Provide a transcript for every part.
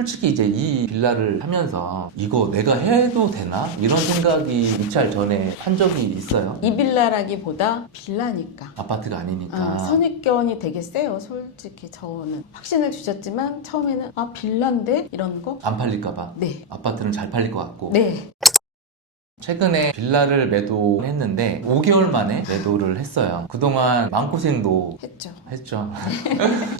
솔직히 이제 이 빌라를 하면서 이거 내가 해도 되나? 이런 생각이 입찰 전에 한 적이 있어요. 이 빌라라기보다 빌라니까. 아파트가 아니니까. 선입견이 되게 세요. 솔직히 저는 확신을 주셨지만 처음에는 아 빌라인데 이런 거? 안 팔릴까봐. 네. 아파트는 잘 팔릴 것 같고. 네. 최근에 빌라를 매도했는데 5개월 만에 매도를 했어요. 그동안 마음고생도 했죠.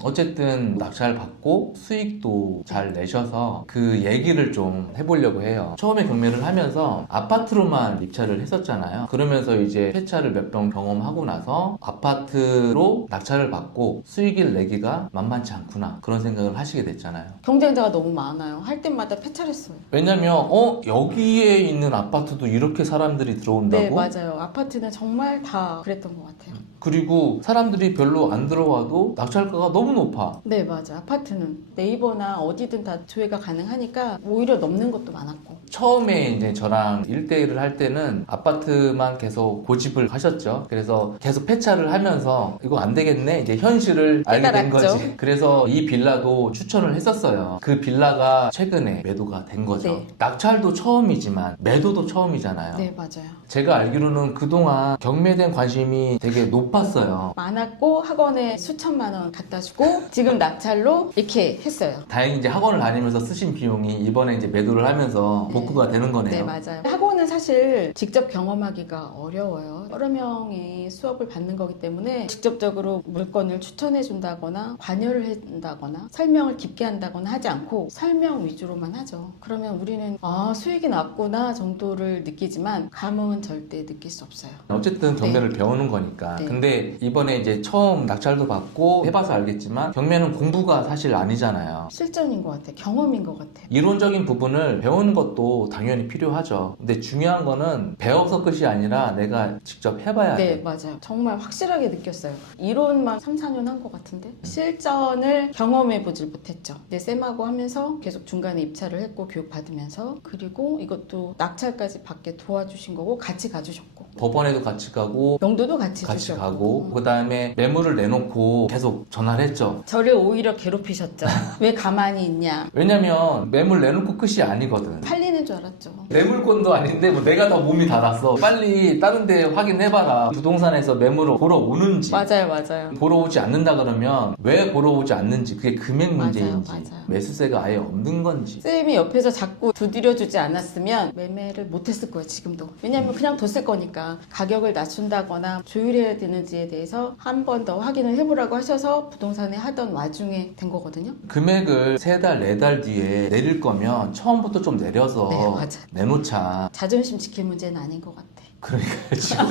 어쨌든 낙찰 받고 수익도 잘 내셔서 그 얘기를 좀 해보려고 해요. 처음에 경매를 하면서 아파트로만 입찰을 했었잖아요. 그러면서 이제 폐차를 몇 번 경험하고 나서 아파트로 낙찰을 받고 수익을 내기가 만만치 않구나 그런 생각을 하시게 됐잖아요. 경쟁자가 너무 많아요. 할 때마다 폐차했어요. 왜냐면 여기에 있는 아파트도 이렇게 사람들이 들어온다고? 네, 맞아요. 아파트는 정말 다 그랬던 것 같아요. 그리고 사람들이 별로 안 들어와도 낙찰가가 너무 높아. 네, 맞아. 아파트는 네이버나 어디든 다 조회가 가능하니까 오히려 넘는 것도 많았고. 처음에 이제 저랑 1대1을 할 때는 아파트만 계속 고집을 하셨죠. 그래서 계속 폐차를 하면서 이거 안 되겠네. 이제 현실을 알게 된 깨달았죠. 거지. 그래서 이 빌라도 추천을 했었어요. 그 빌라가 최근에 매도가 된 거죠. 네. 낙찰도 처음이지만 매도도 처음이잖아요. 네, 맞아요. 제가 알기로는 그동안 경매된 관심이 되게 높았어요. 많았고 학원에 수천만 원 갖다 주고 지금 낙찰로 이렇게 했어요. 다행히 이제 학원을 다니면서 쓰신 비용이 이번에 이제 매도를 하면서 복구가 되는 거네요. 네, 맞아요. 학원은 사실 직접 경험하기가 어려워요. 여러 명이 수업을 받는 거기 때문에 직접적으로 물건을 추천해 준다거나 관여를 한다거나 설명을 깊게 한다거나 하지 않고 설명 위주로만 하죠. 그러면 우리는 수익이 났구나 정도를 느끼지만 감은 절대 느낄 수 없어요. 어쨌든 경매를 배우는 거니까. 네. 근데 이번에 이제 처음 낙찰도 받고 해봐서 알겠지만 경매는 공부가 사실 아니잖아요. 실전인 것 같아요. 경험인 것 같아요. 이론적인 부분을 배우는 것도 당연히 필요하죠. 근데 중요한 거는 배워서 끝이 아니라 내가 직접 해봐야 네, 돼. 맞아요. 정말 확실하게 느꼈어요. 이론만 3, 4년 한 것 같은데 실전을 경험해 보질 못했죠. 근데 쌤하고 하면서 계속 중간에 입찰을 했고 교육 받으면서 그리고 이것도 낙찰까지 받게 도와주신 거고 같이 가주셨고 법원에도 같이 가고 명도도 같이 같이 주셨고 가고 그 다음에 매물을 내놓고 계속 전화를 했죠. 저를 오히려 괴롭히셨죠. 왜 가만히 있냐. 왜냐면 매물 내놓고 끝이 아니거든. 팔리는 줄 알았죠. 내 물건도 아닌데 뭐 내가 더 몸이 닳았어. 빨리 다른 데 확인해봐라. 부동산에서 매물을 보러 오는지 맞아요. 보러 오지 않는다 그러면 왜 보러 오지 않는지 그게 금액 문제인지 맞아요. 매수세가 아예 없는 건지. 쌤이 옆에서 자꾸 두드려주지 않았으면 매매를 못했을 거예요. 지금도. 왜냐면 그냥 뒀을 거니까 가격을 낮춘다거나 조율해야 되는지에 대해서 한 번 더 확인을 해보라고 하셔서 부동산에 하던 와중에 된 거거든요. 금액을 3달, 4달 뒤에 내릴 거면 처음부터 좀 내려서 네, 맞아. 내놓자. 자존심 지킬 문제는 아닌 것 같아. 그러니까 지금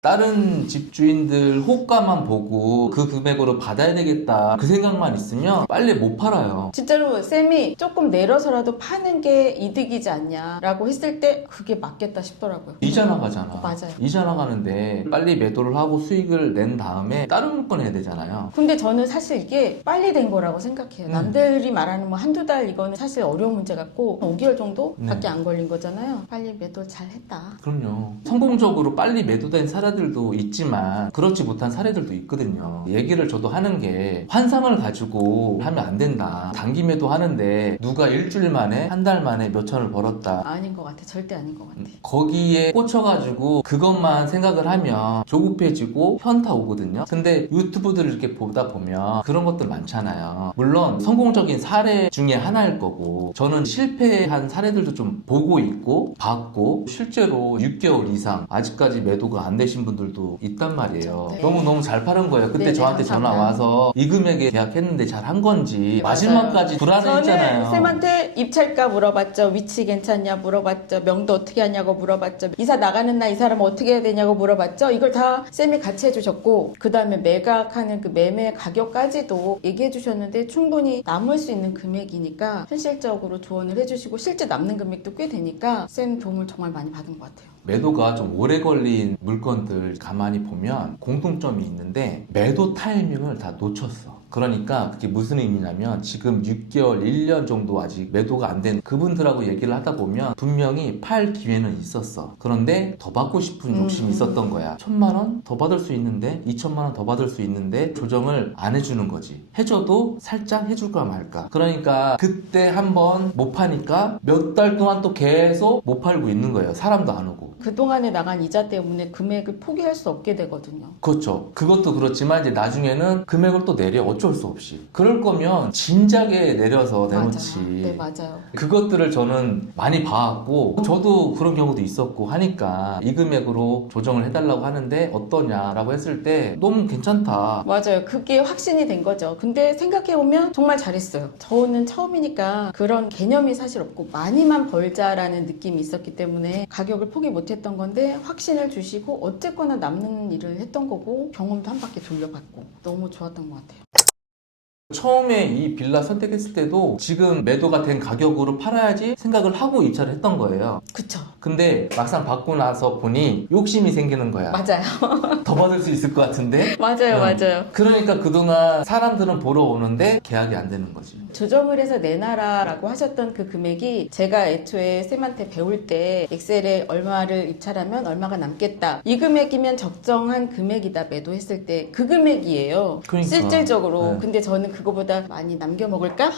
다른 집주인들 호가만 보고 그 금액으로 받아야 되겠다 그 생각만 있으면 빨리 못 팔아요. 진짜로 쌤이 조금 내려서라도 파는 게 이득이지 않냐라고 했을 때 그게 맞겠다 싶더라고요. 이자 나가잖아. 맞아요. 이자 나가는데 빨리 매도를 하고 수익을 낸 다음에 다른 물건 해야 되잖아요. 근데 저는 사실 이게 빨리 된 거라고 생각해요. 남들이 말하는 뭐 한두 달 이거는 사실 어려운 문제 같고 5개월 정도밖에 안 걸린 거잖아요. 빨리 매도 잘 했다. 그럼요. 성공적으로 빨리 매도된 사례들도 있지만 그렇지 못한 사례들도 있거든요. 얘기를 저도 하는 게 환상을 가지고 하면 안 된다. 단기 매도 하는데 누가 일주일 만에 한 달 만에 몇 천을 벌었다. 아닌 것 같아. 절대 아닌 것 같아. 거기에 꽂혀가지고 그것만 생각을 하면 조급해지고 현타 오거든요. 근데 유튜브들을 이렇게 보다 보면 그런 것들 많잖아요. 물론 성공적인 사례 중에 하나일 거고 저는 실패한 사례들도 좀 보고 있고 봤고 실제로 6개월 이상 아직까지 매도가 안 되신 분들도 있단 말이에요. 네. 너무너무 잘 파는 거예요. 그때 네, 저한테 전화 감사합니다. 와서 이 금액에 계약했는데 잘 한 건지 맞아요. 마지막까지 불안해했잖아요. 저는 쌤한테 입찰가 물어봤죠. 위치 괜찮냐 물어봤죠. 명도 어떻게 하냐고 물어봤죠. 이사 나가는 날 이 사람 어떻게 해야 되냐고 물어봤죠. 이걸 다 쌤이 같이 해주셨고 그 다음에 매각하는 그 매매 가격까지도 얘기해 주셨는데 충분히 남을 수 있는 금액이니까 현실적으로 조언을 해주시고 실제 남는 금액도 꽤 되니까 쌤 도움을 정말 많이 받은 것 같아요. 매도가 좀 오래 걸린 물건들 가만히 보면 공통점이 있는데 매도 타이밍을 다 놓쳤어. 그러니까 그게 무슨 의미냐면 지금 6개월, 1년 정도 아직 매도가 안 된 그분들하고 얘기를 하다 보면 분명히 팔 기회는 있었어. 그런데 더 받고 싶은 욕심이 있었던 거야. 1,000만 원 더 받을 수 있는데 2,000만 원 더 받을 수 있는데 조정을 안 해주는 거지. 해줘도 살짝 해줄까 말까. 그러니까 그때 한번 못 파니까 몇 달 동안 또 계속 못 팔고 있는 거예요. 사람도 안 오고. 그동안에 나간 이자 때문에 금액을 포기할 수 없게 되거든요. 그렇죠. 그것도 그렇지만 이제 나중에는 금액을 또 내려 어쩔 수 없이. 그럴 거면 진작에 내려서 내놓지. 맞아요. 네, 맞아요. 그것들을 저는 많이 봐왔고 저도 그런 경우도 있었고 하니까 이 금액으로 조정을 해달라고 하는데 어떠냐라고 했을 때 너무 괜찮다. 맞아요. 그게 확신이 된 거죠. 근데 생각해보면 정말 잘했어요. 저는 처음이니까 그런 개념이 사실 없고 많이만 벌자라는 느낌이 있었기 때문에 가격을 포기 못했던 건데 확신을 주시고 어쨌거나 남는 일을 했던 거고 경험도 한 바퀴 돌려봤고 너무 좋았던 것 같아요. 처음에 이 빌라 선택했을 때도 지금 매도가 된 가격으로 팔아야지 생각을 하고 입찰을 했던 거예요. 그쵸. 근데 막상 받고 나서 보니 욕심이 생기는 거야. 맞아요. 더 받을 수 있을 것 같은데? 맞아요. 응. 맞아요. 그러니까 그동안 사람들은 보러 오는데 계약이 안 되는 거지. 조정을 해서 내놔라라고 하셨던 그 금액이 제가 애초에 쌤한테 배울 때 엑셀에 얼마를 입찰하면 얼마가 남겠다. 이 금액이면 적정한 금액이다. 매도했을 때 그 금액이에요. 그러니까. 실질적으로. 네. 근데 저는 그거보다 많이 남겨 먹을까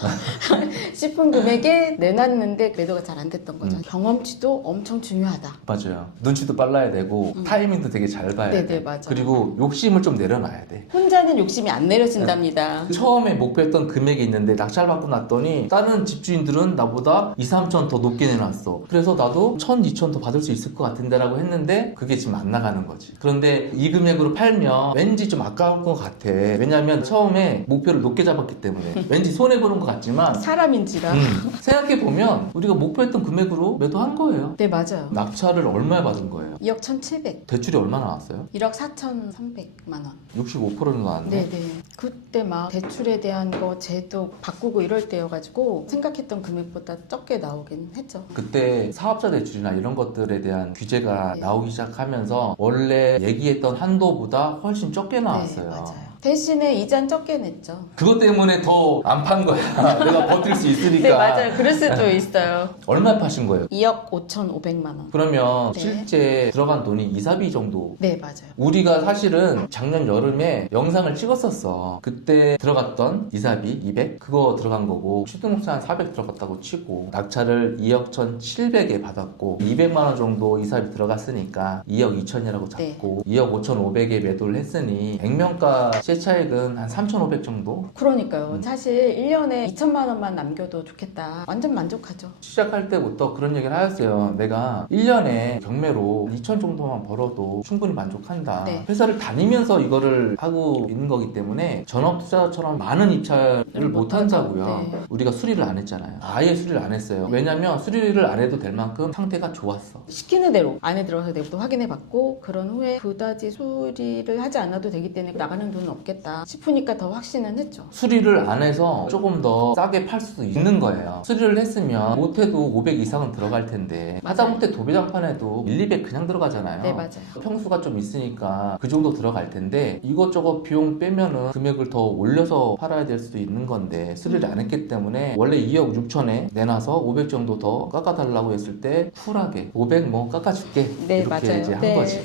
싶은 금액에 내놨는데 매도가 잘 안 됐던 거죠. 경험치도 엄청 중요하다. 맞아요. 눈치도 빨라야 되고 타이밍도 되게 잘 봐야 네네, 돼. 맞아요. 그리고 욕심을 좀 내려놔야 돼. 혼자는 욕심이 안 내려진답니다. 처음에 목표했던 금액이 있는데 낙찰받고 났더니 다른 집주인들은 나보다 2, 3천 더 높게 내놨어. 그래서 나도 1,000, 2천 더 받을 수 있을 것 같은데 라고 했는데 그게 지금 안 나가는 거지. 그런데 이 금액으로 팔면 왠지 좀 아까울 것 같아. 왜냐면 처음에 목표를 높게 잡았기 때문에 왠지 손해보는 것 같지만 사람인지라. 생각해보면 우리가 목표했던 금액으로 매도한 거예요. 네, 맞아요. 낙찰을 얼마에 받은 거예요? 2억 1,700. 대출이 얼마 나왔어요? 1억 4,300만 원. 65% 정도 나왔네. 네네. 그때 막 대출에 대한 거 제도 바꾸고 이럴 때여가지고 생각했던 금액보다 적게 나오긴 했죠. 그때 사업자 대출이나 이런 것들에 대한 규제가 네. 나오기 시작하면서 원래 얘기했던 한도보다 훨씬 적게 나왔어요. 네, 맞아요. 대신에 이자는 적게 냈죠. 그것 때문에 더 안 판 거야. 내가 버틸 수 있으니까. 네, 맞아요. 그럴 수도 있어요. 얼마 파신 거예요? 2억 5,500만 원. 그러면 네. 실제 들어간 돈이 이사비 정도. 네, 맞아요. 우리가 사실은 작년 여름에 영상을 찍었었어. 그때 들어갔던 이사비 200? 그거 들어간 거고 취등록세 한 400 들어갔다고 치고 낙찰을 2억 1,700에 받았고 200만 원 정도 이사비 들어갔으니까 2억 2천이라고 잡고 2억 5,500에 매도를 했으니 액면가 세차액은 한 3,500 정도? 그러니까요. 사실 1년에 2천만 원만 남겨도 좋겠다. 완전 만족하죠. 시작할 때부터 그런 얘기를 하였어요. 내가 1년에 경매로 2천 정도만 벌어도 충분히 만족한다. 네. 회사를 다니면서 이거를 하고 있는 거기 때문에 전업 투자자처럼 많은 입찰을 못 한다고요. 네. 우리가 수리를 안 했잖아요. 아예 수리를 안 했어요. 왜냐면 수리를 안 해도 될 만큼 상태가 좋았어. 시키는 대로 안에 들어가서 내부도 확인해봤고 그런 후에 그다지 수리를 하지 않아도 되기 때문에 나가는 돈은 없겠다 싶으니까 더 확신은 했죠. 수리를 안 해서 조금 더 싸게 팔 수도 있는 거예요. 수리를 했으면 못해도 500 이상은 들어갈 텐데 하다못해 도배장판에도 1, 200 그냥 들어가잖아요. 네, 맞아요. 평수가 좀 있으니까 그 정도 들어갈 텐데 이것저것 비용 빼면은 금액을 더 올려서 팔아야 될 수도 있는 건데 수리를 안 했기 때문에 원래 2억 6천에 내놔서 500 정도 더 깎아달라고 했을 때 쿨하게 500 뭐 깎아줄게 네, 이렇게 맞아요. 이제 한 네. 거지.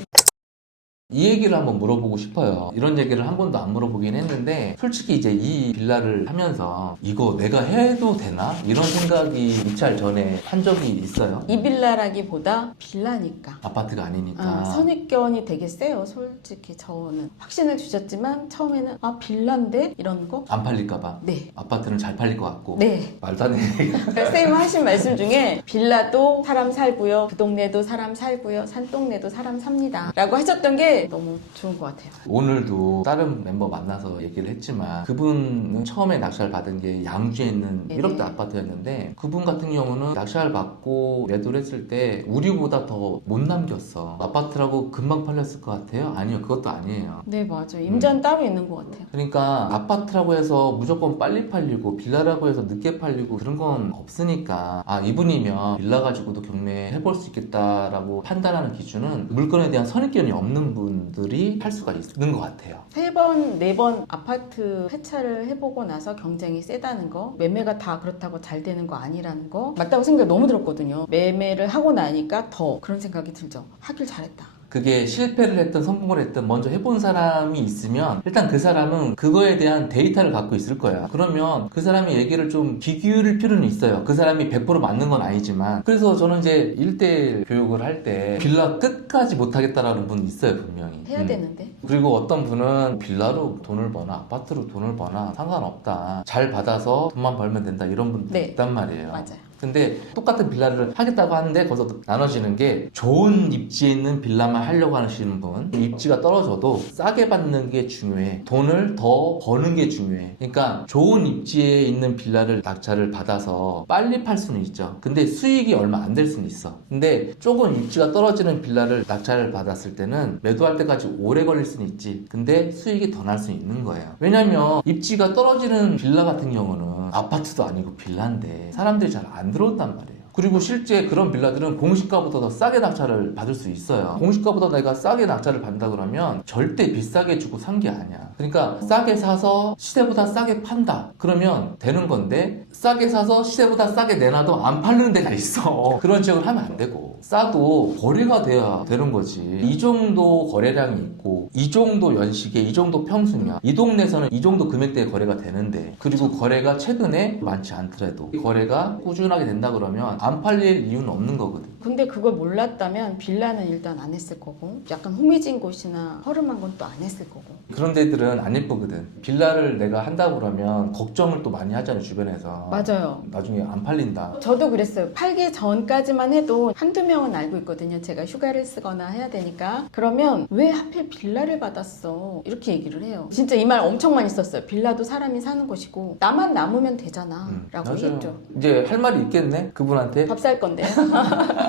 이 얘기를 한번 물어보고 싶어요. 이런 얘기를 한 번도 안 물어보긴 했는데 솔직히 이제 이 빌라를 하면서 이거 내가 해도 되나? 이런 생각이 입찰 전에 한 적이 있어요. 이 빌라라기보다 빌라니까. 아파트가 아니니까. 선입견이 되게 세요. 솔직히 저는 확신을 주셨지만 처음에는 빌라인데 이런 거? 안 팔릴까봐. 네. 아파트는 잘 팔릴 것 같고. 네. 말도 안 돼. 그러니까 쌤 하신 말씀 중에 빌라도 사람 살고요. 그 동네도 사람 살고요. 산동네도 사람 삽니다. 라고 하셨던 게 너무 좋은 것 같아요. 오늘도 다른 멤버 만나서 얘기를 했지만 그분은 처음에 낙찰 받은 게 양주에 있는 네네. 1억대 아파트였는데 그분 같은 경우는 낙찰 받고 매도를 했을 때 우리보다 더 못 남겼어. 아파트라고 금방 팔렸을 것 같아요? 아니요, 그것도 아니에요. 네, 맞아요. 임자는 따로 있는 것 같아요. 그러니까 아파트라고 해서 무조건 빨리 팔리고 빌라라고 해서 늦게 팔리고 그런 건 없으니까 이분이면 빌라 가지고도 경매 해볼 수 있겠다라고 판단하는 기준은 물건에 대한 선입견이 없는 분 분들이 할 수가 있는 것 같아요. 3번, 4번 아파트 폐차를 해보고 나서 경쟁이 세다는 거, 매매가 다 그렇다고 잘 되는 거 아니라는 거 맞다고 생각이 너무 들었거든요. 매매를 하고 나니까 더 그런 생각이 들죠. 하길 잘했다. 그게 실패를 했든 성공을 했든 먼저 해본 사람이 있으면 일단 그 사람은 그거에 대한 데이터를 갖고 있을 거야. 그러면 그 사람의 얘기를 좀 귀 기울일 필요는 있어요. 그 사람이 100% 맞는 건 아니지만. 그래서 저는 이제 1대1 교육을 할 때 빌라 끝까지 못하겠다라는 분이 있어요, 분명히. 해야 되는데. 그리고 어떤 분은 빌라로 돈을 버나 아파트로 돈을 버나 상관없다. 잘 받아서 돈만 벌면 된다. 이런 분들 네. 있단 말이에요. 맞아요. 근데 똑같은 빌라를 하겠다고 하는데 거기서 나눠지는 게 좋은 입지에 있는 빌라만 하려고 하시는 분, 입지가 떨어져도 싸게 받는 게 중요해. 돈을 더 버는 게 중요해. 그러니까 좋은 입지에 있는 빌라를 낙찰을 받아서 빨리 팔 수는 있죠. 근데 수익이 얼마 안 될 수는 있어. 근데 조금 입지가 떨어지는 빌라를 낙찰을 받았을 때는 매도할 때까지 오래 걸릴 수는 있지. 근데 수익이 더 날 수 있는 거예요. 왜냐면 입지가 떨어지는 빌라 같은 경우는 아파트도 아니고 빌라인데 사람들이 잘 안 들어온단 말이에요. 그리고 실제 그런 빌라들은 공시가보다 더 싸게 낙찰을 받을 수 있어요. 공시가보다 내가 싸게 낙찰을 받는다 그러면 절대 비싸게 주고 산 게 아니야. 그러니까 싸게 사서 시세보다 싸게 판다. 그러면 되는 건데 싸게 사서 시세보다 싸게 내놔도 안 팔리는 데가 있어. 그런 지역을 하면 안 되고 싸도 거래가 돼야 되는 거지. 이 정도 거래량이 있고 이 정도 연식에 이 정도 평수면 이 동네에서는 이 정도 금액대에 거래가 되는데 그리고 거래가 최근에 많지 않더라도 거래가 꾸준하게 된다 그러면 안 팔릴 이유는 없는 거거든. 근데 그걸 몰랐다면 빌라는 일단 안 했을 거고 약간 후미진 곳이나 허름한 건 또 안 했을 거고. 그런 데들은 안 예쁘거든. 빌라를 내가 한다고 그러면 걱정을 또 많이 하잖아요, 주변에서. 맞아요. 나중에 안 팔린다. 저도 그랬어요. 팔기 전까지만 해도 한두 명은 알고 있거든요. 제가 휴가를 쓰거나 해야 되니까. 그러면 왜 하필 빌라를 받았어? 이렇게 얘기를 해요. 진짜 이 말 엄청 많이 썼어요. 빌라도 사람이 사는 곳이고 나만 남으면 되잖아 라고 맞아요. 했죠. 이제 할 말이 있겠네? 그분한테? 밥 살 건데.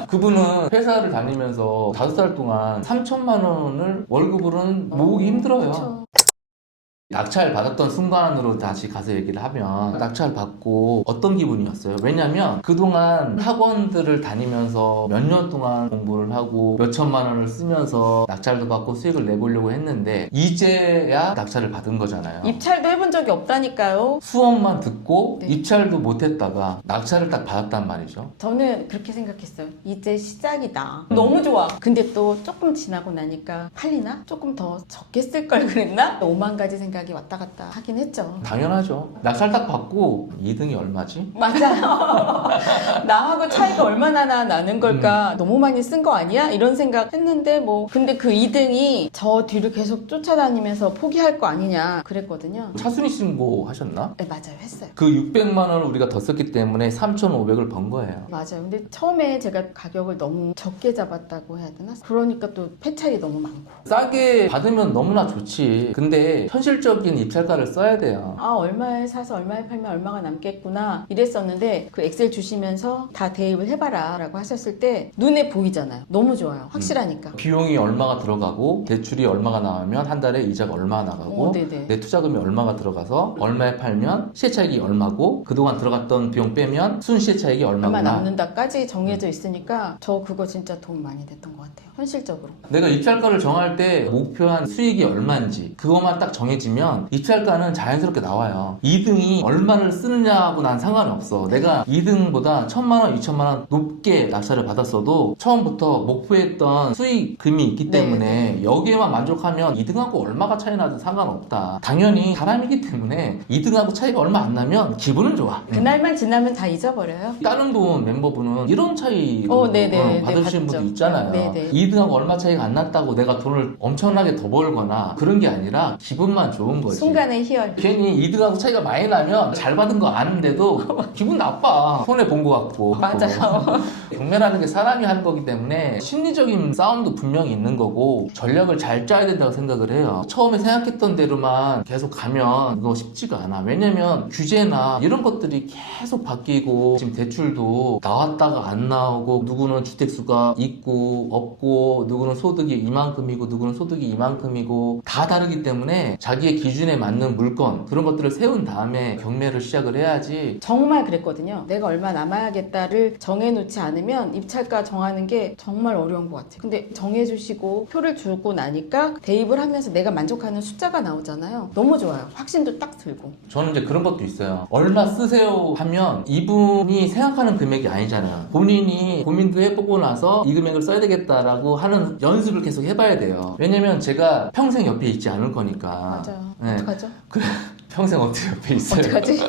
그분은 회사를 다니면서 5살 동안 3천만 원을 월급으로는 모으기 힘들어요. 그쵸. 낙찰 받았던 순간으로 다시 가서 얘기를 하면 낙찰 받고 어떤 기분이었어요? 왜냐면 그동안 학원들을 다니면서 몇 년 동안 공부를 하고 몇 천만 원을 쓰면서 낙찰도 받고 수익을 내보려고 했는데 이제야 낙찰을 받은 거잖아요. 입찰도 해본 적이 없다니까요. 수업만 듣고 네. 입찰도 못했다가 낙찰을 딱 받았단 말이죠. 저는 그렇게 생각했어요. 이제 시작이다. 너무 좋아. 근데 또 조금 지나고 나니까 팔리나? 조금 더 적게 쓸 걸 그랬나? 5만 가지 생각이 왔다 갔다 하긴 했죠. 당연하죠. 낙찰 딱 받고 2등이 얼마지? 맞아요. 나하고 차이가 얼마나 나는 걸까? 너무 많이 쓴 거 아니야? 이런 생각 했는데 뭐 근데 그 2등이 저 뒤를 계속 쫓아다니면서 포기할 거 아니냐 그랬거든요. 차순위 신고 하셨나? 네, 맞아요. 했어요. 그 600만 원을 우리가 더 썼기 때문에 3,500을 번 거예요. 맞아요. 근데 처음에 제가 가격을 너무 적게 잡았다고 해야 되나? 그러니까 또 폐찰이 너무 많고. 싸게 받으면 너무나 좋지. 근데 현실적인 입찰가를 써야 돼요. 아, 얼마에 사서 얼마에 팔면 얼마가 남겠구나 이랬었는데 그 엑셀 주시면서 다 대입을 해봐라 라고 하셨을 때 눈에 보이잖아요. 너무 좋아요. 확실하니까. 비용이 얼마가 들어가고 대출이 얼마가 나오면 한 달에 이자가 얼마가 나가고 네네. 내 투자금이 얼마가 들어가서 얼마에 팔면 시세차익이 얼마고 그동안 들어갔던 비용 빼면 순시세차익이 얼마 얼마구나. 남는다까지 정해져 있으니까 저 그거 진짜 도움 많이 됐던 것 같아요. 현실적으로. 내가 입찰가를 정할 때 목표한 수익이 얼마인지 그것만 딱 정해지면 입찰가는 자연스럽게 나와요. 2등이 얼마를 쓰느냐하고 난 상관이 없어. 내가 2등보다 1,000만 원, 2,000만 원 높게 낙찰을 받았어도 처음부터 목표했던 수익금이 있기 때문에 여기에만 만족하면 2등하고 얼마가 차이 나든 상관없다. 당연히 사람이기 때문에 2등하고 차이가 얼마 안 나면 기분은 좋아. 그날만 지나면 다 잊어버려요. 다른 분 멤버분은 이런 차이 네네. 받으시는 봤죠. 분도 있잖아요. 네네. 2등하고 얼마 차이가 안 났다고 내가 돈을 엄청나게 더 벌거나 그런 게 아니라 기분만 좋은 거지. 순간의 희열. 괜히 2등하고 차이가 많이 나면 잘 받은 거 아는데도 기분 나빠. 손해 본 거 같고. 맞아요. 경매라는 게 사람이 하는 거기 때문에 심리적인 싸움도 분명히 있는 거고 전략을 잘 짜야 된다고 생각을 해요. 처음에 생각했던 대로만 계속 가면 이거 쉽지가 않아. 왜냐면 규제나 이런 것들이 계속 바뀌고 지금 대출도 나왔다가 안 나오고 누구는 주택수가 있고 없고 누구는 소득이 이만큼이고 누구는 소득이 이만큼이고 다 다르기 때문에 자기의 자기의 기준에 맞는 물건 그런 것들을 세운 다음에 경매를 시작을 해야지. 정말 그랬거든요. 내가 얼마 남아야겠다를 정해놓지 않으면 입찰가 정하는 게 정말 어려운 것 같아요. 근데 정해주시고 표를 주고 나니까 대입을 하면서 내가 만족하는 숫자가 나오잖아요. 너무 좋아요. 확신도 딱 들고. 저는 이제 그런 것도 있어요. 얼마 쓰세요 하면 이분이 생각하는 금액이 아니잖아요. 본인이 고민도 해보고 나서 이 금액을 써야 되겠다라고 하는 연습을 계속 해봐야 돼요. 왜냐면 제가 평생 옆에 있지 않을 거니까. 맞아요. 네. 어떡하죠? 그래, 평생 어떻게 옆에 있어요? 어떡하지?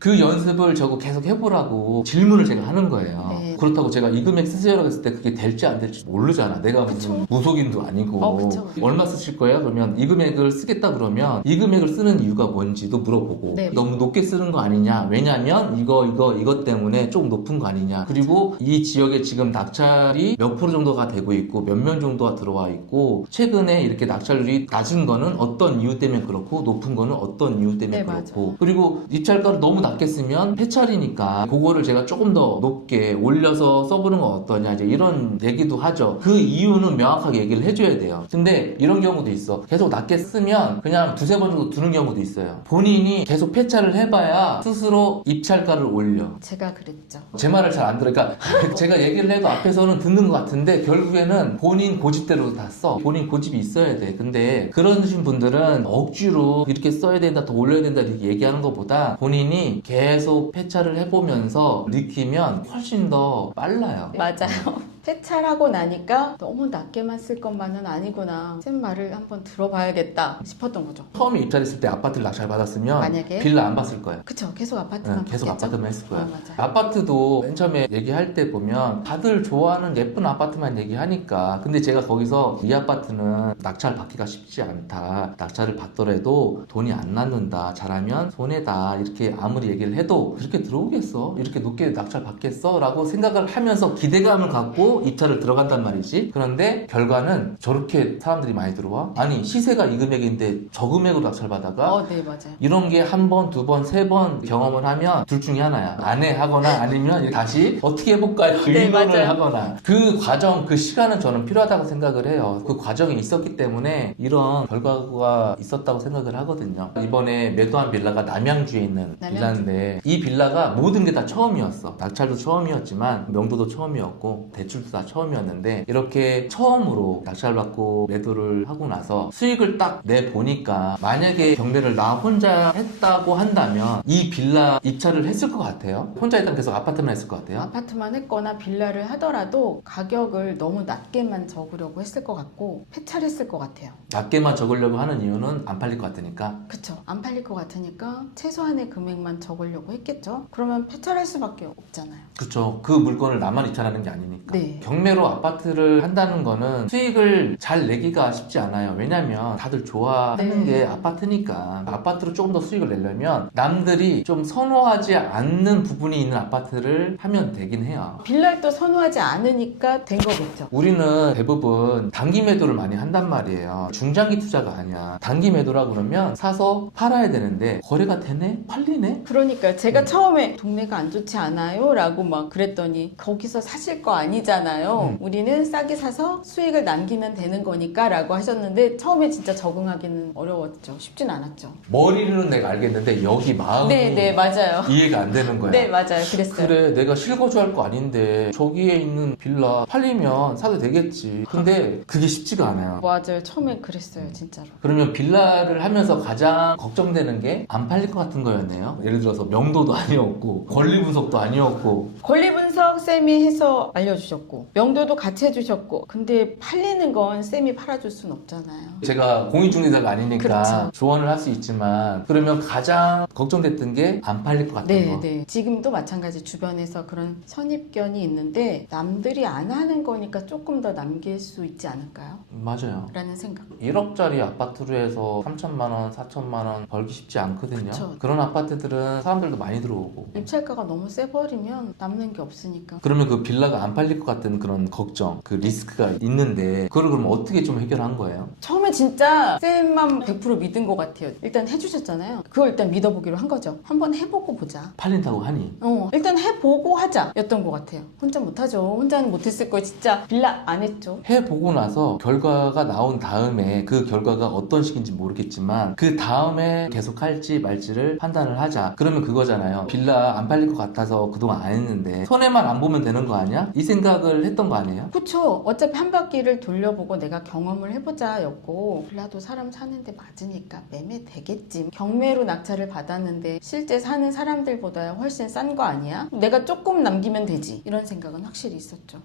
그 연습을 저거 계속 해보라고 질문을 제가 하는 거예요. 네. 그렇다고 제가 이 금액 쓰세요라고 했을 때 그게 될지 안 될지 모르잖아. 내가 무슨 그쵸. 무속인도 아니고. 그쵸. 얼마 쓰실 거예요? 그러면 이 금액을 쓰겠다 그러면 이 금액을 쓰는 이유가 뭔지도 물어보고 네. 너무 높게 쓰는 거 아니냐. 왜냐면 이것 때문에 좀 높은 거 아니냐. 그리고 이 지역에 지금 낙찰이 몇 프로 정도가 되고 있고 몇 명 정도가 들어와 있고 최근에 이렇게 낙찰률이 낮은 거는 어떤 이유 때문에 그렇고 높은 거는 어떤 이유 때문에 네, 그렇고 맞아요. 그리고 입찰가를 너무 낮게 쓰면 폐찰이니까 그거를 제가 조금 더 높게 올려서 써보는 건 어떠냐 이제 이런 얘기도 하죠. 그 이유는 명확하게 얘기를 해줘야 돼요. 근데 이런 경우도 있어. 계속 낮게 쓰면 그냥 두세 번 정도 두는 경우도 있어요. 본인이 계속 폐찰을 해봐야 스스로 입찰가를 올려. 제가 그랬죠. 제 말을 잘 안 들어. 그러니까 제가 얘기를 해도 앞에서는 듣는 것 같은데 결국에는 본인 고집대로 다 써. 본인 고집이 있어야 돼. 근데 그러신 분들은 억지로 이렇게 써야 된다, 더 올려야 된다 이렇게 얘기하는 것보다 본인이 계속 폐찰을 해보면서 느끼면 훨씬 더 빨라요. 맞아요. 폐찰하고 나니까 너무 낮게만 쓸 것만은 아니구나. 쌤 말을 한번 들어봐야겠다 싶었던 거죠. 처음에 입찰했을 때 아파트를 낙찰 받았으면 만약에? 빌라 안 봤을 거예요. 그쵸. 계속 아파트만 계속 봤겠죠? 아파트만 했을 거예요. 맞아요. 아파트도 맨 처음에 얘기할 때 보면 다들 좋아하는 예쁜 아파트만 얘기하니까 근데 제가 거기서 이 아파트는 낙찰 받기가 쉽지 않다. 낙찰을 받더라도 돈이 안 남는다. 잘하면 손해다. 이렇게 아무리 얘기를 해도 그렇게 들어오겠어? 이렇게 높게 낙찰 받겠어? 라고 생각을 하면서 기대감을 갖고 입찰을 들어간단 말이지. 그런데 결과는 저렇게 사람들이 많이 들어와? 아니 시세가 이 금액인데 저 금액으로 낙찰 받아가? 네, 맞아요. 이런 게 한 번, 두 번, 세 번 경험을 하면 둘 중에 하나야. 안 해 하거나 아니면 다시 어떻게 해볼까요? 네, 의논을 맞아요. 하거나. 그 과정, 그 시간은 저는 필요하다고 생각을 해요. 그 과정이 있었기 때문에 이런 결과가 있었다고 생각을 하거든요. 이번에 매도한 빌라가 남양주에 있는 남양주. 빌라인데 이 빌라가 모든 게 다 처음이었어. 낙찰도 처음이었지만 명도도 처음이었고 대출도 다 처음이었는데 이렇게 처음으로 낙찰받고 매도를 하고 나서 수익을 딱 내보니까 만약에 경매를 나 혼자 했다고 한다면 이 빌라 입찰을 했을 것 같아요? 혼자 일단 계속 아파트만 했을 것 같아요? 아파트만 했거나 빌라를 하더라도 가격을 너무 낮게만 적으려고 했을 것 같고 폐찰했을 것 같아요. 낮게만 적으려고 하는 이유는 안 팔릴 것 같으니까. 그쵸. 안 팔릴 것 같으니까 최소한의 금액만 적으려고 했겠죠. 그러면 폐찰할 수밖에 없잖아요. 그쵸. 그 물건을 나만 입찰하는 게 아니니까. 네. 경매로 아파트를 한다는 거는 수익을 잘 내기가 쉽지 않아요. 왜냐면 다들 좋아하는 네. 게 아파트니까. 아파트로 조금 더 수익을 내려면 남들이 좀 선호하지 않는 부분이 있는 아파트를 하면 되긴 해요. 빌라를 또 선호하지 않으니까 된 거겠죠. 우리는 대부분 단기 매도를 많이 한단 말이에요. 중장기 투자가 아니야. 단기 매도라 그러면 사서 팔아야 되는데 거래가 되네? 팔리네? 그러니까 제가 처음에 동네가 안 좋지 않아요? 라고 막 그랬더니 거기서 사실 거 아니잖아요. 우리는 싸게 사서 수익을 남기면 되는 거니까 라고 하셨는데 처음에 진짜 적응하기는 어려웠죠. 쉽진 않았죠. 머리로는 내가 알겠는데 여기 마음이 네, 맞아요. 이해가 안 되는 거야. 네, 맞아요. 그랬어요. 그래 내가 실거주할 거 아닌데 저기에 있는 빌라 팔리면 사도 되겠지. 근데 그게 쉽지가 않아요. 맞아요. 처음에 그랬어요. 진짜로. 그러면 빌라를 하면서 가장 걱정되는 게 안 팔릴 것 같은 거였네요. 예를 들어서 명도도 아니었고 권리 분석도 아니었고 권리 분석 쌤이 해서 알려주셨고 명도도 같이 해주셨고 근데 팔리는 건 쌤이 팔아줄 순 없잖아요. 제가 공인중개사가 아니니까 그렇죠. 조언을 할 수 있지만 그러면 가장 걱정됐던 게 안 팔릴 것 같은 거. 네. 지금도 마찬가지 주변에서 그런 선입견이 있는데 남들이 안 하는 거니까 조금 더 남길 수 있지 않을까요? 맞아요. 라는 생각. 1억짜리 아파트로 해서 3천만 원, 4천만 원 벌기 쉽지 않거든요. 그쵸. 그런 아파트들은 사람들도 많이 들어오고 입찰가가 너무 세버리면 남는 게 없으니까 그러니까. 그러면 그 빌라가 안 팔릴 것 같은 그런 걱정, 그 리스크가 있는데 그걸 그럼 어떻게 좀 해결한 거예요? 처음에 진짜 쌤만 100% 믿은 것 같아요. 일단 해주셨잖아요. 그걸 일단 믿어보기로 한 거죠. 한번 해보고 보자. 팔린다고 하니? 일단 해보고 하자 였던 것 같아요. 혼자 못하죠. 혼자는 못했을 거예요. 진짜 빌라 안 했죠. 해보고 나서 결과가 나온 다음에 그 결과가 어떤 식인지 모르겠지만 그 다음에 계속 할지 말지를 판단을 하자. 그러면 그거잖아요. 빌라 안 팔릴 것 같아서 그동안 안 했는데 손해만 안 보면 되는 거 아니야? 이 생각을 했던 거 아니에요? 그쵸. 어차피 한 바퀴를 돌려보고 내가 경험을 해보자 였고 빌라도 사람 사는데 맞으니까 매매 되겠지. 경매로 낙찰을 받았는데 실제 사는 사람들보다 훨씬 싼 거 아니야? 내가 조금 남기면 되지. 이런 생각은 확실히 있었죠.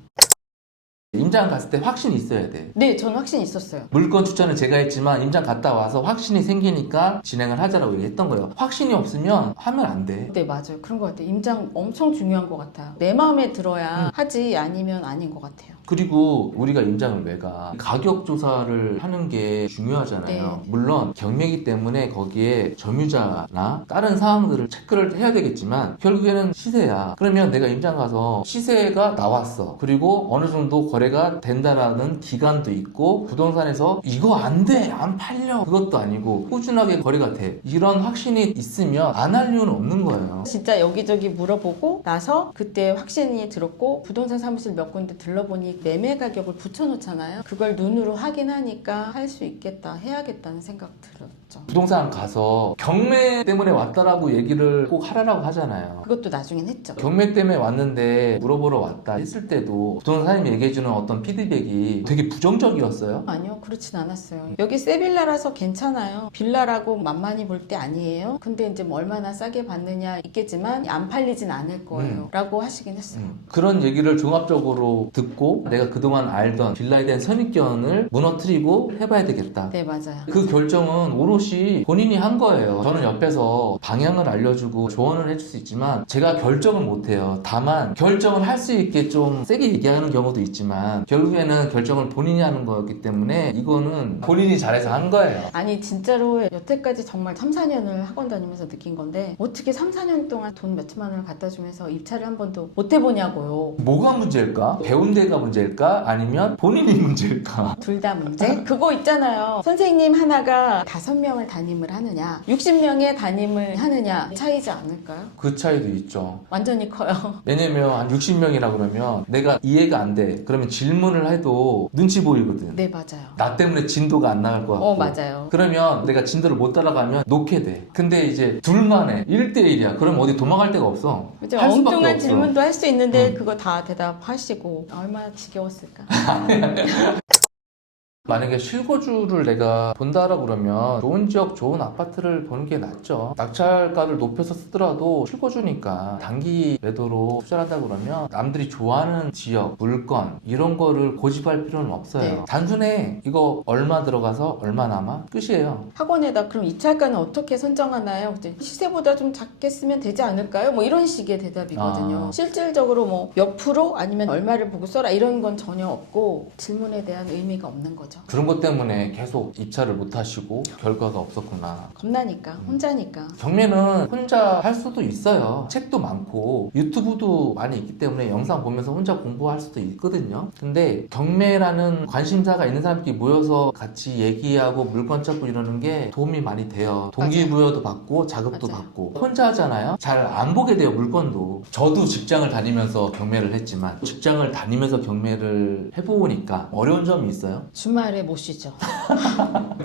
임장 갔을 때 확신이 있어야 돼. 네, 저는 확신이 있었어요. 물건 추천은 제가 했지만 임장 갔다 와서 확신이 생기니까 진행을 하자라고 얘기했던 거예요. 확신이 없으면 하면 안 돼. 네, 맞아요. 그런 것 같아요. 임장 엄청 중요한 것 같아요. 내 마음에 들어야 하지 아니면 아닌 것 같아요. 그리고 우리가 임장을 왜 가? 가격 조사를 하는 게 중요하잖아요. 네. 물론 경매이기 때문에 거기에 점유자나 다른 사항들을 체크를 해야 되겠지만 결국에는 시세야. 그러면 내가 임장 가서 시세가 나왔어. 그리고 어느 정도 거래가 된다라는 기간도 있고 부동산에서 이거 안 돼, 안 팔려 그것도 아니고 꾸준하게 거래가 돼. 이런 확신이 있으면 안 할 이유는 없는 거예요. 진짜 여기저기 물어보고 나서 그때 확신이 들었고 부동산 사무실 몇 군데 들러보니 매매 가격을 붙여놓잖아요. 그걸 눈으로 확인하니까 할 수 있겠다, 해야겠다는 생각 들었죠. 부동산 가서 경매 때문에 왔다라고 얘기를 꼭 하라고 하잖아요. 그것도 나중엔 했죠. 경매 때문에 왔는데 물어보러 왔다 했을 때도 부동산 사장님이 얘기해주는 어떤 피드백이 되게 부정적이었어요. 아니요, 그렇진 않았어요. 여기 새 빌라라서 괜찮아요. 빌라라고 만만히 볼 때 아니에요. 근데 이제 뭐 얼마나 싸게 받느냐 있겠지만 안 팔리진 않을 거예요. 라고 하시긴 했어요. 그런 얘기를 종합적으로 듣고 내가 그동안 알던 빌라에 대한 선입견을 무너뜨리고 해봐야 되겠다. 네, 맞아요. 그 결정은 오롯이 본인이 한 거예요. 저는 옆에서 방향을 알려주고 조언을 해줄 수 있지만 제가 결정을 못해요. 다만 결정을 할 수 있게 좀 세게 얘기하는 경우도 있지만 결국에는 결정을 본인이 하는 거였기 때문에 이거는 본인이 잘해서 한 거예요. 아니 진짜로 여태까지 정말 3, 4년을 학원 다니면서 느낀 건데 어떻게 3, 4년 동안 돈 몇천만 원을 갖다 주면서 입찰을 한 번도 못 해보냐고요. 뭐가 문제일까? 배운 데가 문제일까? 아니면 본인이 문제일까? 둘 다 문제? 그거 있잖아요. 선생님 하나가 5명을 담임을 하느냐 60명의 담임을 하느냐 차이지 않을까요? 그 차이도 있죠. 완전히 커요. 왜냐면 한 60명이라 그러면 내가 이해가 안 돼. 그러면 질문을 해도 눈치 보이거든. 네, 맞아요. 나 때문에 진도가 안 나갈 것 같고. 맞아요. 그러면 내가 진도를 못 따라가면 놓게 돼. 근데 이제 둘만 해. 1대1이야. 그럼 어디 도망갈 데가 없어. 그죠? 할 수밖에 엉뚱한 없어. 질문도 할 수 있는데 그거 다 대답하시고 얼마나 지겨웠을까. 만약에 실거주를 내가 본다라 그러면 좋은 지역, 좋은 아파트를 보는 게 낫죠. 낙찰가를 높여서 쓰더라도 실거주니까 단기 매도로 투자를 한다 그러면 남들이 좋아하는 지역, 물건 이런 거를 고집할 필요는 없어요. 네. 단순해. 이거 얼마 들어가서 얼마 남아? 끝이에요. 학원에다 그럼 입찰가는 어떻게 선정하나요? 그랬더니 시세보다 좀 작게 쓰면 되지 않을까요? 뭐 이런 식의 대답이거든요. 실질적으로 뭐 몇 프로 아니면 얼마를 보고 써라 이런 건 전혀 없고 질문에 대한 의미가 없는 거죠. 그런 것 때문에 계속 입찰을 못 하시고 결과가 없었구나. 겁나니까 혼자니까. 경매는 혼자 할 수도 있어요. 책도 많고 유튜브도 많이 있기 때문에 영상 보면서 혼자 공부할 수도 있거든요. 근데 경매라는 관심사가 있는 사람끼리 모여서 같이 얘기하고 물건 찾고 이러는 게 도움이 많이 돼요. 동기부여도 받고 자극도 맞아요. 받고. 혼자 하잖아요. 잘 안 보게 돼요, 물건도. 저도 직장을 다니면서 경매를 했지만 직장을 다니면서 경매를 해보니까 어려운 점이 있어요. 주말에 못 쉬죠.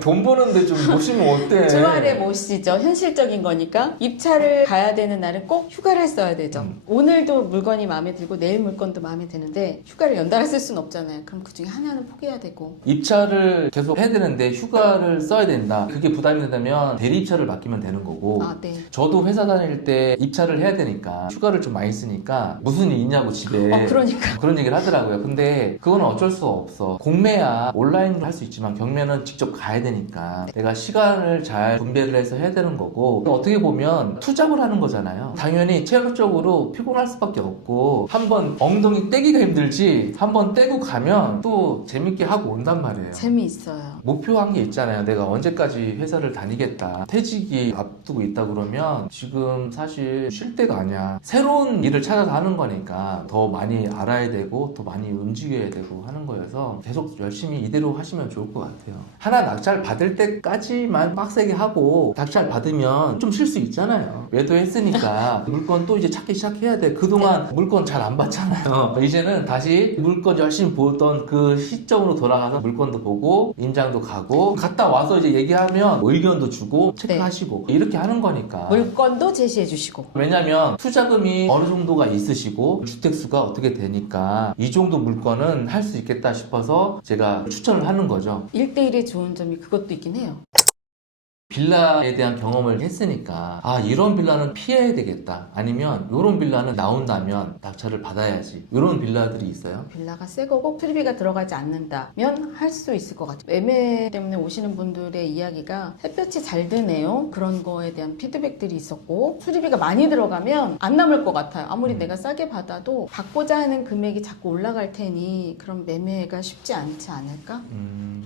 돈 버는데 좀 못 쉬면 어때? 주말에 못 쉬죠. 현실적인 거니까. 입찰을 가야 되는 날은 꼭 휴가를 써야 되죠. 오늘도 물건이 마음에 들고 내일 물건도 마음에 드는데 휴가를 연달아 쓸 수는 없잖아요. 그럼 그 중에 하나는 포기해야 되고. 입찰을 계속 해야 되는데 휴가를 써야 된다. 그게 부담이 된다면 대리 입찰을 맡기면 되는 거고. 아, 네. 저도 회사 다닐 때 입찰을 해야 되니까 휴가를 좀 많이 쓰니까 무슨 일 있냐고 집에 그러니까. 그런 얘기를 하더라고요. 근데 그건 어쩔 수 없어. 공매야 온라인 온라인으로 할 수 있지만 경매는 직접 가야 되니까 내가 시간을 잘 분배를 해서 해야 되는 거고, 어떻게 보면 투잡을 하는 거잖아요. 당연히 체력적으로 피곤할 수밖에 없고, 한번 엉덩이 떼기가 힘들지 한번 떼고 가면 또 재밌게 하고 온단 말이에요. 재미있어요. 목표한 게 있잖아요. 내가 언제까지 회사를 다니겠다. 퇴직이 앞두고 있다 그러면 지금 사실 쉴 때가 아니야. 새로운 일을 찾아서 하는 거니까 더 많이 알아야 되고 더 많이 움직여야 되고 하는 거여서 계속 열심히 이대로 하시면 좋을 것 같아요. 하나 낙찰 받을 때까지만 빡세게 하고 낙찰 받으면 좀 쉴 수 있잖아요. 매도했으니까 물건 또 이제 찾기 시작해야 돼. 그동안 물건 잘 안 봤잖아요. 이제는 다시 물건 열심히 보던 그 시점으로 돌아가서 물건도 보고 임장도 가고, 갔다 와서 이제 얘기하면 의견도 주고 체크하시고 이렇게 하는 거니까. 물건도 제시해 주시고. 왜냐면 투자금이 어느 정도가 있으시고 주택수가 어떻게 되니까 이 정도 물건은 할 수 있겠다 싶어서 제가 추천을 하는 거죠. 1대1의 좋은 점이 그것도 있긴 해요. 빌라에 대한 경험을 했으니까 아, 이런 빌라는 피해야 되겠다, 아니면 이런 빌라는 나온다면 낙찰을 받아야지, 이런 빌라들이 있어요. 빌라가 새 거고 수리비가 들어가지 않는다면 할 수 있을 것 같아요. 매매 때문에 오시는 분들의 이야기가 햇볕이 잘 드네요, 그런 거에 대한 피드백들이 있었고, 수리비가 많이 들어가면 안 남을 것 같아요. 아무리 내가 싸게 받아도 받고자 하는 금액이 자꾸 올라갈 테니 그럼 매매가 쉽지 않지 않을까?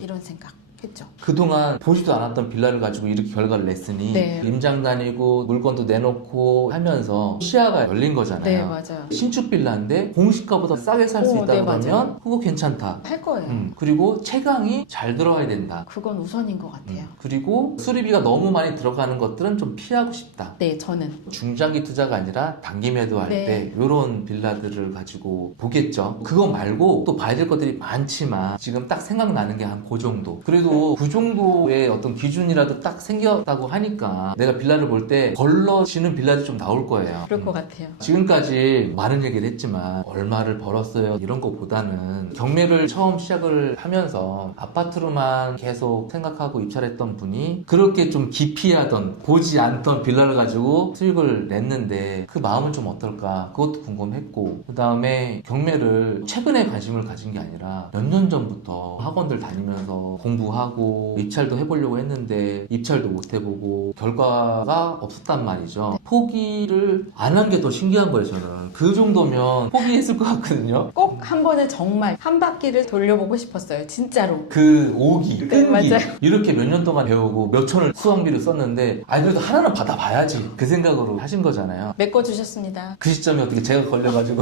이런 생각 했죠. 그동안 보지도 않았던 빌라를 가지고 이렇게 결과를 냈으니 네. 임장 다니고 물건도 내놓고 하면서 시야가 열린 거잖아요. 네, 맞아요. 신축 빌라인데 공시가보다 싸게 살 수 오, 있다 네, 그러면 맞아요. 그거 괜찮다. 할 거예요. 그리고 채광이 잘 들어가야 된다. 그건 우선인 것 같아요. 그리고 수리비가 너무 많이 들어가는 것들은 좀 피하고 싶다. 네, 저는. 중장기 투자가 아니라 단기 매도할 네. 때 이런 빌라들을 가지고 보겠죠. 그거 말고 또 봐야 될 것들이 많지만 지금 딱 생각나는 게 한 그 정도. 그래도 그 정도의 어떤 기준이라도 딱 생겼다고 하니까 내가 빌라를 볼 때 걸러지는 빌라들이 좀 나올 거예요. 그럴 것 같아요. 지금까지 많은 얘기를 했지만 얼마를 벌었어요 이런 거보다는, 경매를 처음 시작을 하면서 아파트로만 계속 생각하고 입찰했던 분이 그렇게 좀 기피하던 보지 않던 빌라를 가지고 수익을 냈는데 그 마음은 좀 어떨까, 그것도 궁금했고, 그 다음에 경매를 최근에 관심을 가진 게 아니라 몇 년 전부터 학원들 다니면서 공부하고 입찰도 해보려고 했는데 입찰도 못 해보고 결과가 없었단 말이죠. 포기를 안 한 게 더 신기한 거예요. 저는 그 정도면 포기했을 것 같거든요. 꼭 한 번은 정말 한 바퀴를 돌려보고 싶었어요. 진짜로. 그 오기, 끈기, 맞아요. 이렇게 몇 년 동안 배우고 몇 천을 수강비를 썼는데 아니 그래도 하나는 받아봐야지, 그 생각으로 하신 거잖아요. 메꿔주셨습니다. 그 시점에 어떻게 제가 걸려가지고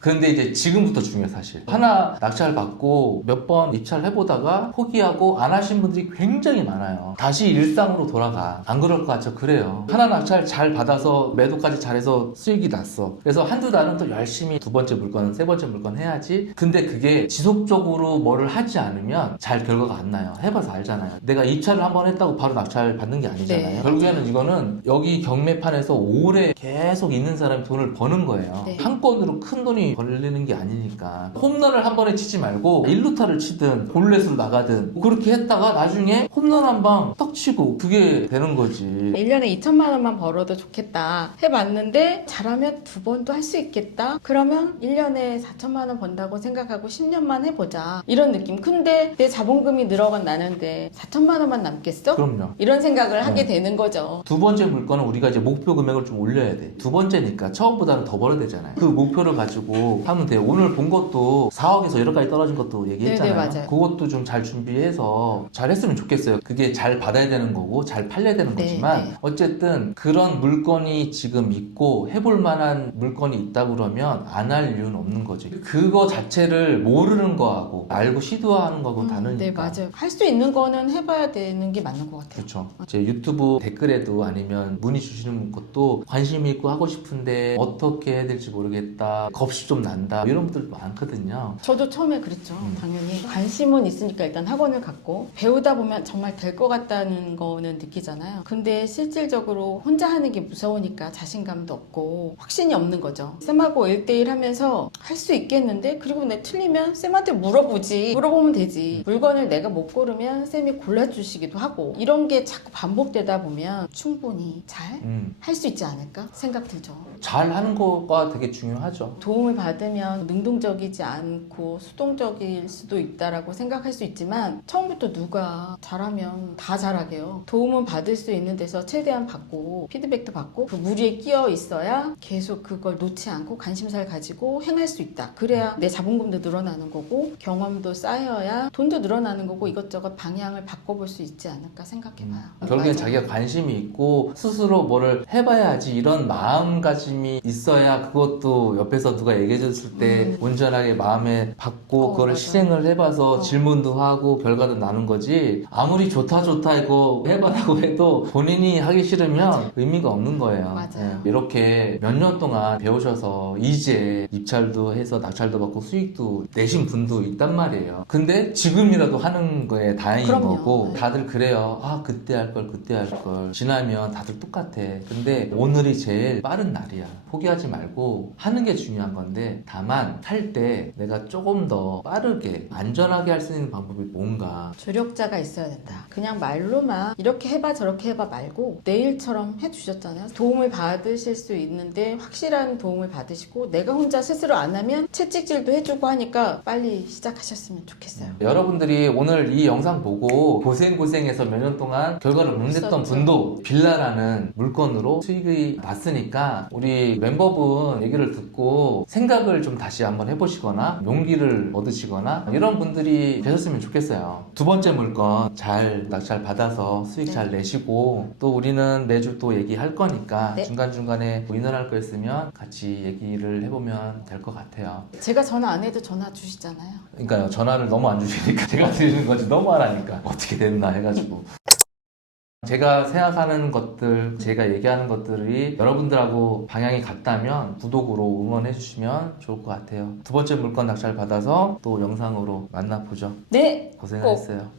그런데 이제 지금부터 중요해. 사실 하나 낙찰 받고 몇 번 입찰을 해보다가 포기하고 안 하신 분들이 굉장히 많아요. 다시 일상으로 돌아가, 안 그럴 것 같죠? 그래요. 하나 낙찰 잘 받아서 매도까지 잘해서 수익이 났어. 그래서 한두 달은 또 열심히 두 번째 물건, 세 번째 물건 해야지. 근데 그게 지속적으로 뭐를 하지 않으면 잘 결과가 안 나요. 해봐서 알잖아요. 내가 입찰을 한 번 했다고 바로 낙찰 받는 게 아니잖아요. 네. 결국에는 이거는 여기 경매판에서 오래 계속 있는 사람이 돈을 버는 거예요. 네. 한 건으로 큰 돈이 걸리는 게 아니니까 홈런을 한 번에 치지 말고 1루타를 치든 볼넷으로 나가든 그렇게 했다가 나중에 홈런 한 방 딱 치고 그게 되는 거지. 1년에 2천만 원만 벌어도 좋겠다 해봤는데 잘하면 두 번도 할 수 있겠다. 그러면 1년에 4천만 원 번다고 생각하고 10년만 해보자. 이런 느낌. 근데 내 자본금이 늘어간 나는데 4천만 원만 남겠어? 그럼요. 이런 생각을 하게 되는 거죠. 두 번째 물건은 우리가 이제 목표 금액을 좀 올려야 돼. 두 번째니까 처음보다는 더 벌어야 되잖아요. 그 목표를 가지고 하면 돼요. 오늘 본 것도 4억에서 1억까지 떨어진 것도 얘기했잖아요. 네네, 맞아요. 그것도 좀 잘 준비해서 잘 했으면 좋겠어요. 그게 잘 받아야 되는 거고 잘 팔려야 되는 네, 거지만 네. 어쨌든 그런 물건이 지금 있고 해볼 만한 물건이 있다 그러면 안 할 이유는 없는 거지. 그거 자체를 모르는 거하고 알고 시도하는 거하고 다르니까. 네, 맞아요. 할 수 있는 거는 해봐야 되는 게 맞는 것 같아요. 그렇죠. 제 유튜브 댓글에도 아니면 문의 주시는 것도 관심 있고 하고 싶은데 어떻게 해야 될지 모르겠다, 겁이 좀 난다, 이런 분들 많거든요. 저도 처음에 그랬죠. 당연히 관심은 있으니까 일단 학원을 갔고 배우다 보면 정말 될 것 같다는 거는 느끼잖아요. 근데 실질적으로 혼자 하는 게 무서우니까 자신감도 없고 확신이 없는 거죠. 쌤하고 1대1 하면서 할 수 있겠는데, 그리고 내 틀리면 쌤한테 물어보면 되지. 물건을 내가 못 고르면 쌤이 골라주시기도 하고, 이런 게 자꾸 반복되다 보면 충분히 잘 할 수 있지 않을까 생각 들죠. 잘 하는 거가 되게 중요하죠. 도움을 받으면 능동적이지 않고 수동적일 수도 있다라고 생각할 수 있지만 처음부터 누가 잘하면 다 잘하게요. 도움은 받을 수 있는 데서 최대한 받고 피드백도 받고 그 무리에 끼어 있어야 계속 그걸 놓지 않고 관심사를 가지고 행할 수 있다. 그래야 내 자본금도 늘어나는 거고 경험도 쌓여야 돈도 늘어나는 거고 이것저것 방향을 바꿔볼 수 있지 않을까 생각해봐요. 결국엔 맞아요. 자기가 관심이 있고 스스로 뭐를 해봐야지 이런 마음가짐이 있어야 그것도 옆에서 누가 얘기해줬을 때 온전하게 마음에 받고 그거를 맞아요. 실행을 해봐서 질문도 하고 결과도 나는 거지 아무리 좋다 이거 해봐라고 해도 본인이 하기 싫으면 맞아요. 의미가 없는 거예요. 맞아요. 예. 이렇게 몇 년 동안 배우셔서 이제 입찰도 해서 낙찰도 받고 수익도 내신 분도 있단 말이에요. 근데 지금이라도 하는 거에 다행인 그럼요. 거고 네. 다들 그래요. 아 그때 할 걸 지나면 다들 똑같아. 근데 오늘이 제일 빠른 날이야. 포기하지 말고 하는 게 중요한 건데 다만 할 때 내가 조금 더 빠르게 안전하게 할 수 있는 방법이 뭔가 조력자가 있어야 된다. 그냥 말로만 이렇게 해봐 저렇게 해봐 말고 내일처럼 해주셨잖아요. 도움을 받으실 수 있는데 확실한 도움을 받으시고 내가 혼자 스스로 안 하면 채찍질도 해주고 하니까 빨리 시작하셨으면 좋겠어요. 여러분들이 오늘 이 영상 보고 고생해서 몇 년 동안 결과를 못 냈던 있었죠. 분도 빌라라는 물건으로 수익이 났으니까 우리 멤버분 얘기를 듣고 생각을 좀 다시 한번 해보시거나 용기를 얻으시거나 이런 분들이 되셨으면 좋겠어요. 두 번째 물건 잘 낙찰 받아서 수익 네. 잘 내시고 또 우리는 매주 또 얘기할 거니까 네. 중간중간에 뭐 인원할 거 있으면 같이 얘기를 해보면 될 것 같아요. 제가 전화 안 해도 전화 주시잖아요. 그러니까요. 전화를 너무 안 주시니까 제가 드리는 거지 너무 안 하니까 어떻게 됐나 해가지고 제가 생각하는 것들 제가 얘기하는 것들이 여러분들하고 방향이 같다면 구독으로 응원해 주시면 좋을 것 같아요. 두 번째 물건 낙찰 받아서 또 영상으로 만나보죠. 네. 고생하셨어요.